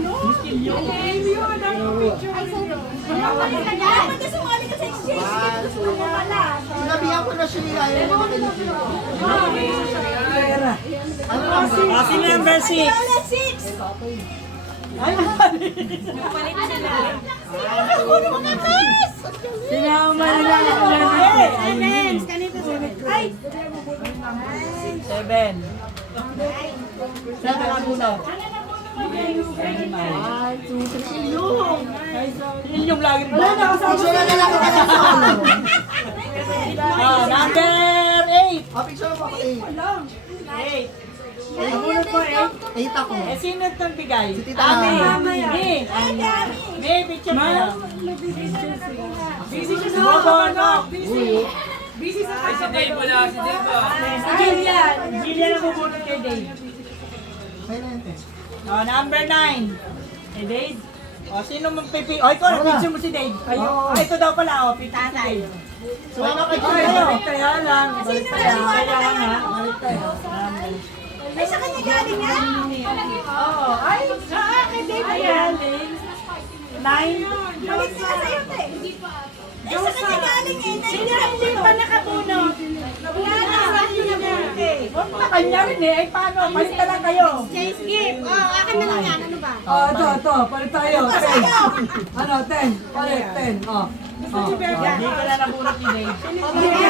Dapat na sumali ka sa exchange gift. Gusto mo pala. Sinabihan ko na siya nila yung mga kinikita. Ano lang ba? Ah, si number 6. Wala 6! Ay, Nakuha mo na, Tess! sinama nila ako. Evans! Kanito si Ay! 7. Saan ka nabunod? Yung lagi mo. Picture na lang kita sa solo. Oh, number 8. Picture mo ako 8. 8. Nabunod ko 8. 8 ako. Eh, sino itong bigay? Si Tita Ami. Ami. May picture kayo. Busy siya sa Bobono. Busy sa si Dave wala, si Dave ba? Si Jillian. Jillian ang bubunod kay Dave. Oh, number 9. Eh, Dave. Oh, sino magpipi? Oh, ikaw na picture mo si Dave. Oh, ito daw pala, oh, picture si Dave. Sumama ka Oh, dyan. kayo. Kaya lang. Balik tayo. Kaya lang ha. Balik tayo. Ay, sa kanya galing yan? Oo. Ay, kay Dave ayan. 9. Balik sila sa'yo, te. Ay, sa kanya galing eh. Sino hindi pa nakapuno? Wala na, hindi na buti. Huwag na kanya rin eh. Ay, paano? Palit na lang kayo. Exchange gift. Oh, akin na lang yan. Ano ba? Ito, palit tayo. 10. Ano, 10. Palit, 10. Hindi ka na nabunot ni Dave.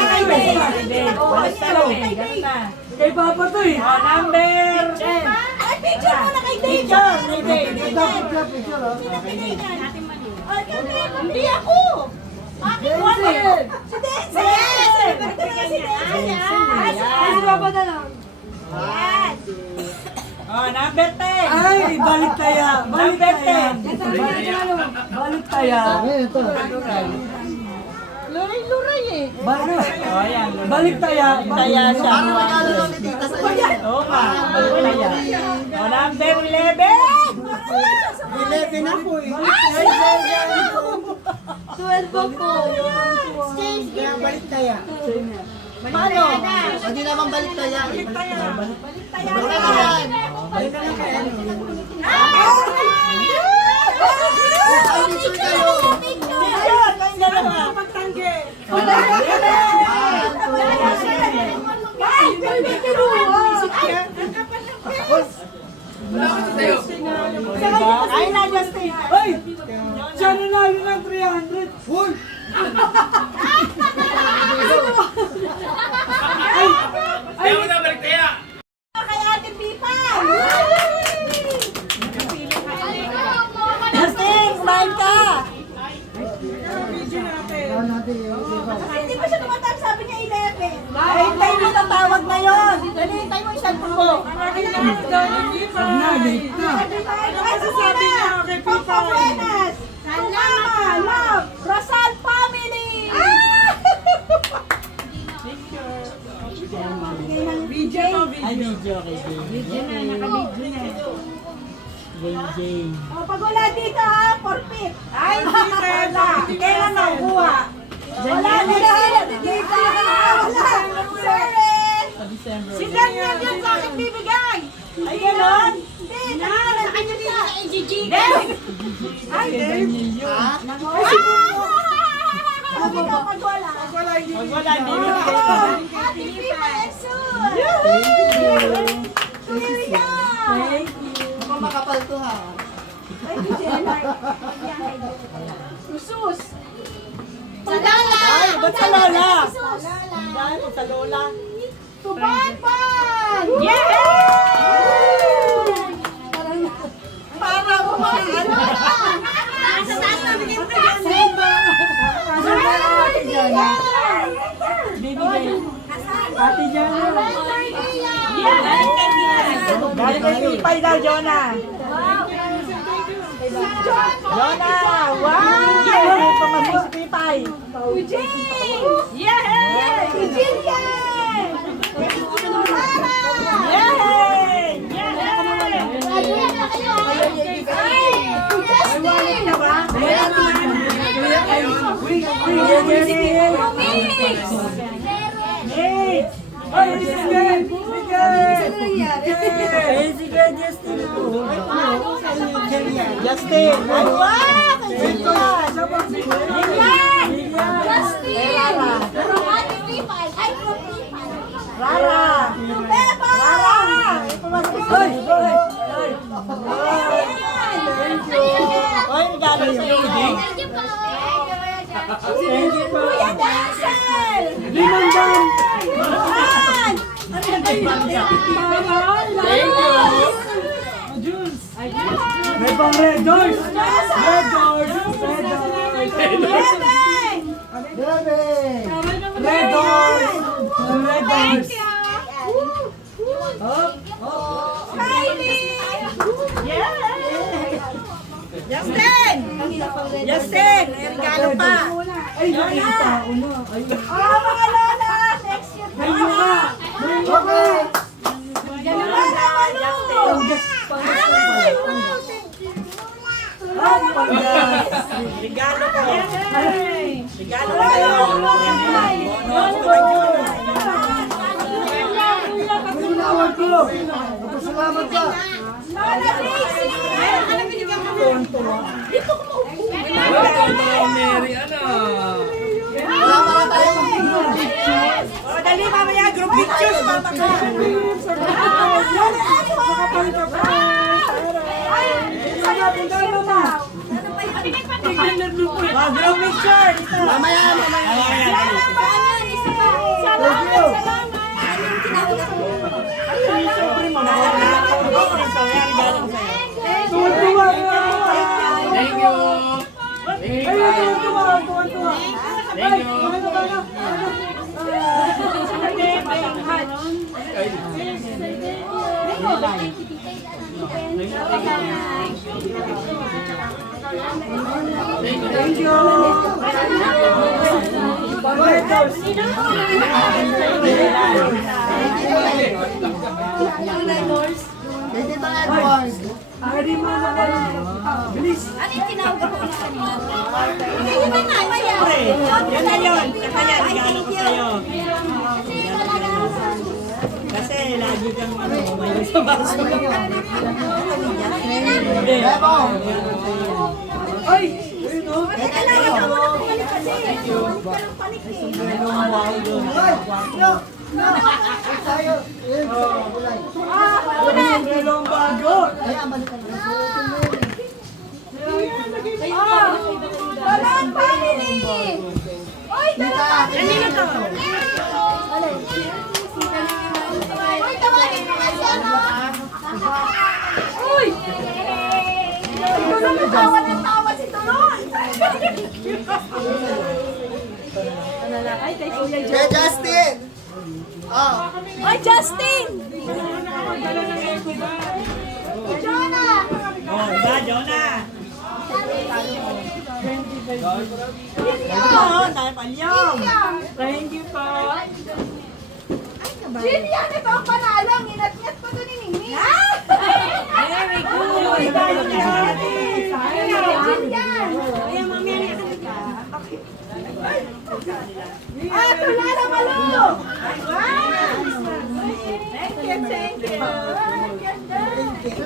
Ay, Dave. Si Dave. Palit na lang eh. Ganun na. Kay Papa to eh. Oh, number 10. Ay, picture muna kay Dave. Picture, kay Dave. Ay, hindi ako. Akin mo. Si Denzel. Ito na si Denzel. Yan. Oh, number 10. Ay, balik taya. Balik Number taya. 10. Balik taya. Luray-luray eh. Balik. Oh, yan. Balik taya. Taya siya. Parang regalo lang ni tita sa iyo. Oo nga, balik taya. Oh, number 11. 11 na po eh. 12 po. Kaya balik taya. Paano? Hindi naman balik taya. Balik taya. Balik taya. Balik taya kaya ano. Ay, picture kayo. Picture, kayong dalawa. Ay, na Justin. Ay! Siya nanalo ng 300. Uy! Kay Ate Pipa. Justin, kumain ka. Hindi pa siya tumatawag, sabi niya 11. Ay, tayo mo tatawag na yun. Dali, tayo mo isang mo. Pag na, late na. Ay, sasabi niya kay Pipa. Buenas. Mama, love, Rasal family. Ay, video kay Jane. Video na, naka-video na. Jane. Oh, pag wala dito ha, forfeit. Ay, hindi pwede. Kailan nakuha? Wala dito. Dito. Wala. Sorry. Si Daniel yan sa akin bibigay. Ay, gano'n? Hindi, sa kanya dito sa AGG. Ay, Daniel yun. Sabi ka pag wala. Pag wala, hindi mo Ate Pipa Exul. Here we go. Mukhang makapal to ha. Ay, di Jenner. Sus. Sa Lola. Ay, ba't sa Lola? Sus. Dahil sa Lola. Tuban-ban. Yay! Para mo ano? Nasa taas na bigyan ko yan. Bibigay. Ate Jana. Yeah! Galing kay Pipay daw, Jonah. Jonah! Wow! Pamagay si Pipay. Eugene! Yeah! Eugene yan! Yay! Graduate na kayo! Justin! Romix! Hey! Ay, sige! Sige! Justin! Ay, wow! Kaibigan! Yan! Justin! From Ate Pipa. Ay, from Pipa. Rara! Beba! Rara! Ay! Oy, regalo sa'yo, Uding. Thank you po. Thank you po. Kuya Denzel! Limandaan! Yan! May pang red doors! Red doors! Red doors! Bebe! Red doors! Red Thank doors! you! Kylie! Justin! Justin! May regalo pa. Ay, nakita ko na. Ay, Oh, mga lola! Next year pa! okay! Lola, Malu! Ay, wow! Ay, panggas. Regalo ko. Regalo ko kayo. Salamat ko! Salamat ka! Lola Daisy! Ano binigyan mo? Dito ko maupo. Wala pa tayo. O, dali mamaya, group pictures. Mama ka. Group picture. Dito. Mamaya. Salamat! Siyempre, mga you. Thank you. Thank you. Thank Pwede ba Edward? Ano yung tinawag ako na kanina? Hindi, yun na nga. Yan na yun. Kaya regalo ko sa'yo. Kasi lagi kang may sa baso. Bebong! Ay! Teka lang, ikaw mo na bumalik kasi. Walang panik Dalawang bago. Walang family! Oy, dalawang Kanino to? Uy, tawagin mo nga siya, no? Uy! Tulong na tawa ng tawa si Tulong! Ay, kay Kuya Kay Justin! Oh, Oy, Justin! Jonah! Oh, iba, Jonah. Oo, tayo palyong. Thank you po. Jillian, ito ang panalo. Inat-ngat pa doon ni Mimi. Very good. Jillian. Ah, tulala malo. Wow. Thank you, thank you.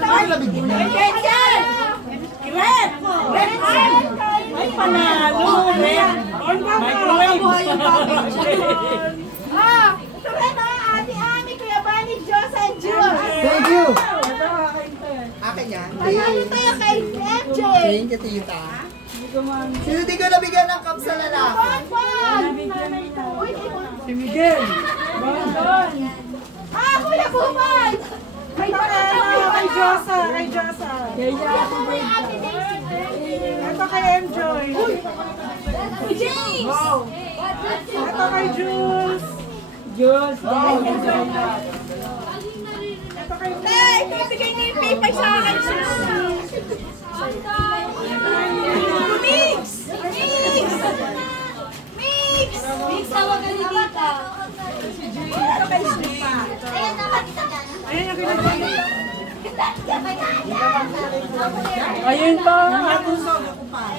ay, labig mo. Jillian. Red! Ay, panalo. Red. Microwave. Ah, ito rin ah, Ate Ami, Kuya Bani, Diyos and Jules. Thank you! Akin yan? Panalo tayo kay MJ. Thank you, tita. Sino di ko nabigyan ng cup sa lalaki? Bonbon. Uy, Si Miguel. ah, Kuya Bumay. May panalo kay Josa. Ito kay Ate Daisy. Ito kay Enjoy. Uy, James. Ito kay Jules. Tay, ito bigay ni Pipay sa akin. Mix! Mix! Mix! Mix, tawag ka ni Tita. Ito kay Slipa. Ayan na, makita niya. Ayun yung kinagay. Ayun Ayun pa.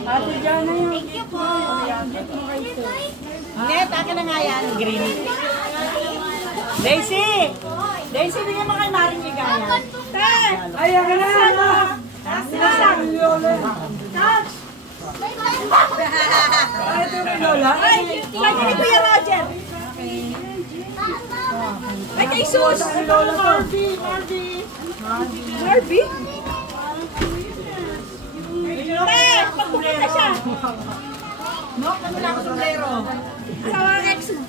Ate Jana yun. Thank you po. Net, akin na nga yan. Green. Daisy! Daisy, bigyan mo kay Maring Ligaya. Ay, akin na. Sinasang Lola. Ay, ito yung kay Lola. Ay, lagi ni Kuya Roger. Ay, kay Sus. Marvy. Marvy? Tay, pagpupunta siya. No, wala ako sombrero. Sa mga ex mo.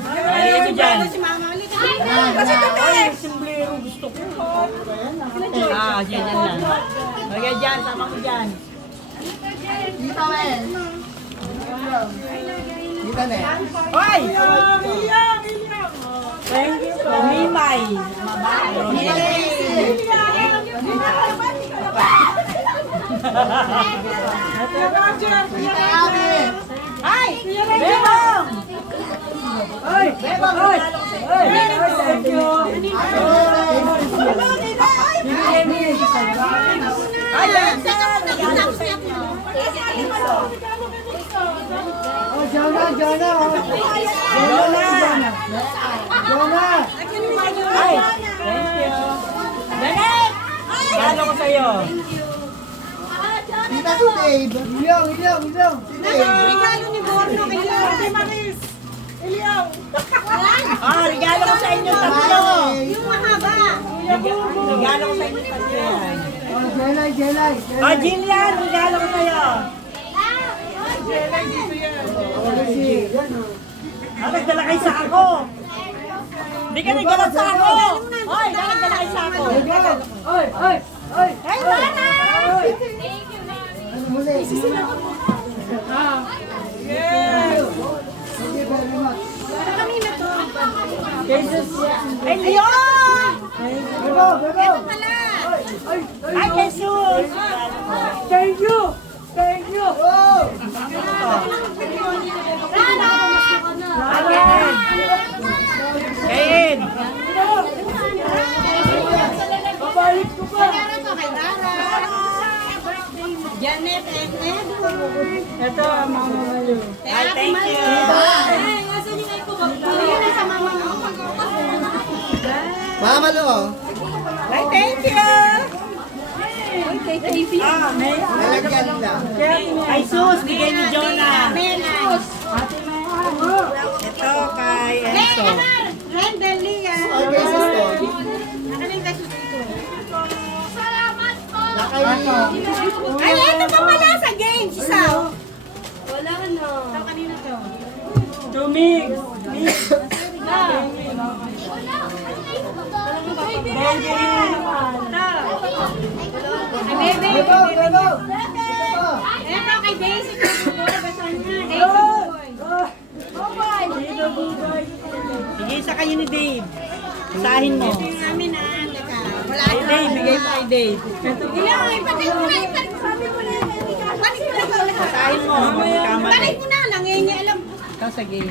Ay, ito dyan. Si Mama ulit. Kasi ito Ay, sombrero gusto ko. Ah, yan lang. Lagay dyan, sama ko dyan. Tita Men! Tita Ne! Hoy! Thank you po. Mimay. Tita Abby! Ay! Bebong! Ay! Bebong! Ay! Ay! Thank you! Ay! Oh, Jonah! Jonah! Oh. Jonah! Jonah! Ay! Thank you! Janet! Gano ko sa'yo? Tita si Dave! Ilyong! Ilyong! Ilyong! Si Dave! Regalo ni Borno kay Ate Maris. Ah, regalo ko sa inyo tatlo! Yung mahaba. Regalo ko sa inyo tatlo yan. Oh, Jelay! Jelay! Ah, Jillian! Regalo ko sa'yo! Ah, nagdala kayo sa ako! Hindi ka nagdala sa ako! Hoy, nagdala kayo sa ako! Oy! Oy! Oy! Hey, Nana! Kanina to. Ay, Leon! Ito pala. Ay, Jesus! Thank you! Thank you! Kain! Babalik ko pa! Janet and Edward. Ito, Mama Malu. Ay, thank you! Ayun na sa mama mo. Mama Lu, oh. Ay, thank you! Kay Davey. Nalagyan lang. Ay, sus! Bigay ni Jonah! Melos. Ito kay Enzo. Rendel Lia. Okay, sister. Nakaling kaso dito. Ay, Ito pa pala sa games. Isa. Wala na. Ito kanina to. Tumig! Ay, bebe. Bebo, bebo. Ito kay Daisy. Basahin niya. Daisy boy. Bigay sa kayo ni Dave. Sahin mo. Ito yung amin ah. Teka. Wala Kay Dave, bigay pa kay Dave. Ipatik mo na. Sabi ko na. Panik mo na. Sahin mo, magkamali. Panik mo na. Nangingi alam. Ikaw sa game.